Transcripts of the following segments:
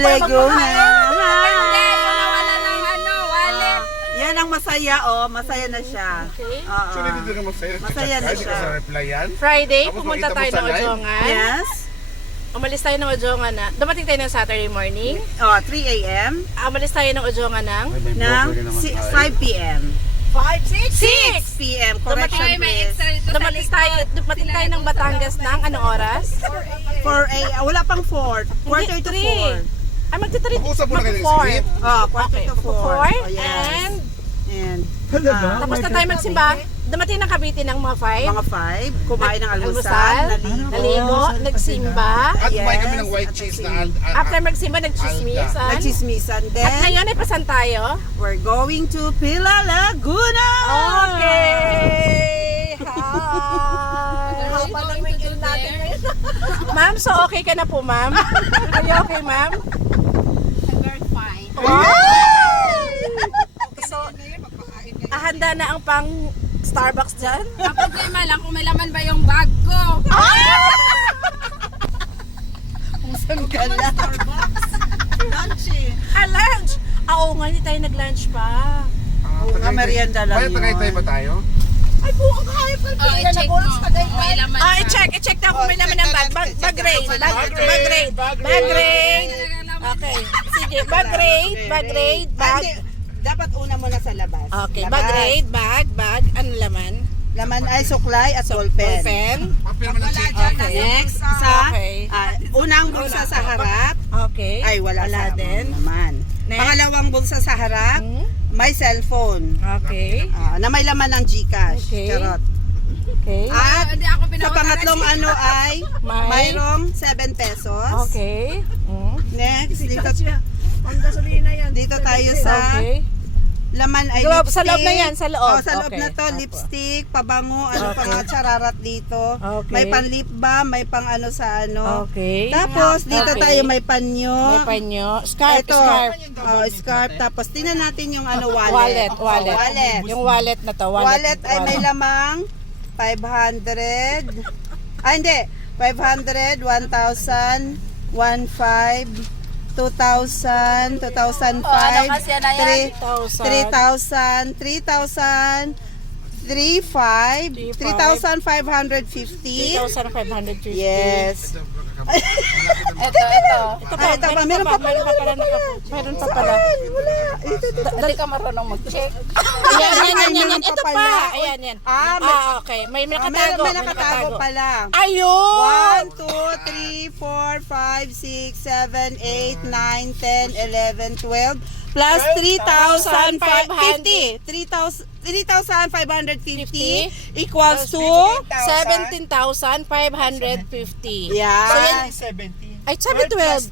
Laguna. Hindi, yung nawala ng wallet. Yan ang masaya, oh. Masaya na siya. Okay. Oo. Actually, dito naman sa'yo. Masaya na Hindi ko siya. sa reply yan. Friday, Tapos pumunta makita mo tayo sa ng live? Ojongan. Yes. Umalis tayo ng Ojongan na. Dumating tayo ng Saturday morning. Oh, 3 a.m. Umalis tayo ng Ojongan ng ng 5 p.m. 6 p.m. Correction, please. Dumating tayo ng Batangas ng anong oras? Wala pang 4. Quarter to 4. Ay, magti-3. Mag-usap muna kayo ng Mag-4. script. Oh, quarter Okay, to 4. 4. Oh, yes. And And tapos na tayo magsimba. Dumating ng Cavite ng mga 5. mga 5, kumain ng almusal, Almusal, naligo. naligo, nagsimba. At kumain kami Yes, ng white at cheese the na After magsimba, nagchismisan. Nagchismisan At din. ngayon ay pasan tayo? We're going to Pila Laguna! Okay! Hi! Haba ng weekend natin ngayon. Ma'am, so okay ka na po, ma'am? Are you okay, ma'am? Very fine. So, handa na ang pang Starbucks dyan? Ang problema lang kung may laman ba yung bag ko. Kung saan ka na. Lunch eh. Lunch! Oo nga, hindi tayo nag-lunch pa. Oo nga, merienda lang yun. Tagaytay ba tayo? Ay, buong kahit pa I-check mo kung may laman i-check daw kung may laman ng bag. Bag grade. Bag grade. Okay. Sige, bag grade. Hindi, dapat una muna sa labas. Okay, Labas. bag grade, bag. Ano laman? Laman ay suklay at ballpen. Pen. Papel mo ng check. Okay. Next, sa Okay. unang bulsa sa harap, Okay. ay wala din. naman. Next. Pangalawang bulsa sa harap, Hmm? may cellphone. Okay. Na may laman ng GCash. Okay. Charot. Okay. At Hindi ako sa pinawag. pangatlong ano ay May- mayroong 7 pesos. Okay. Next, dito tayo sa Okay. laman ay Sa lipstick. loob na yan, sa loob. Oh, sa loob Okay. na to, Apo. lipstick, pabango, ano pa Okay. nga, chararat dito. Okay. May pan lip balm, may pang ano sa ano. Okay. Tapos dito Okay. tayo may panyo. May panyo. Scarf. Ito, scarf. Tapos tingnan natin yung ano wallet. Wallet. Wallet. Yung wallet na to. Wallet ay may lamang 500. Hindi. 500, 1,000, 1,500, 2,000, 2,005, 3,000, 3,000, 3,500, 3,550. 3,550. Yes. Ito. Ito pa, meron pa pala. Meron pa pala. Wala. Ito. Dali ka marunong mag-check. Ayan. Meron Ito pa pa. pala. Ayan. May- Okay. May Meron, nakatago. may nakatago pala. Ayun! 1, 2, 3, 4, 5, 6, 7, 8, 9, 10, 11, 12, plus 3,550. 3,550 equals to 17,550. yeah. So yan, ay 712.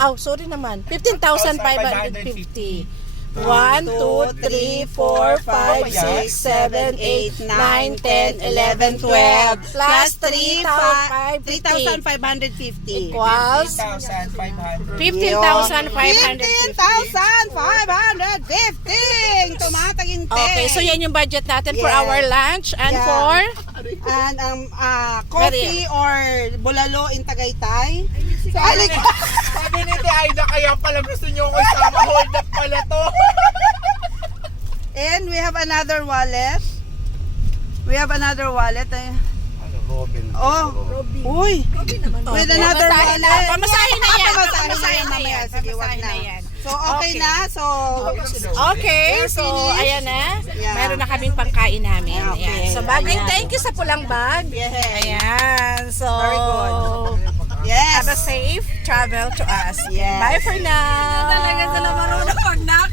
Oh, sorry naman. 15,550. 1, 2, 3, 4, 5, 6, 7, 8, 9, 10, 11, 12 plus 3,550 equals 15,550. 15,550 tumataginting. Okay, so yan yung budget natin for Yes. our lunch and Yeah. for And coffee or bulalo in Tagaytay. Sabi ni Aida, kaya pala gusto niyo ko isama. Hold up pala to. And we have another wallet. Robin. Uy. With another wallet. Pamasahin na yan. Pamasahin na yan. Sige, wag na. So, okay na. So, Okay, so ayan na. Yeah. Meron na kaming pangkain namin. Okay. Ayan. So bagay, Ayan. thank you sa pulang bag. Yes. Ayan. So Very good. Yes. have a safe travel to us. Yes. Bye for now. Talaga sila marunong mag-knock.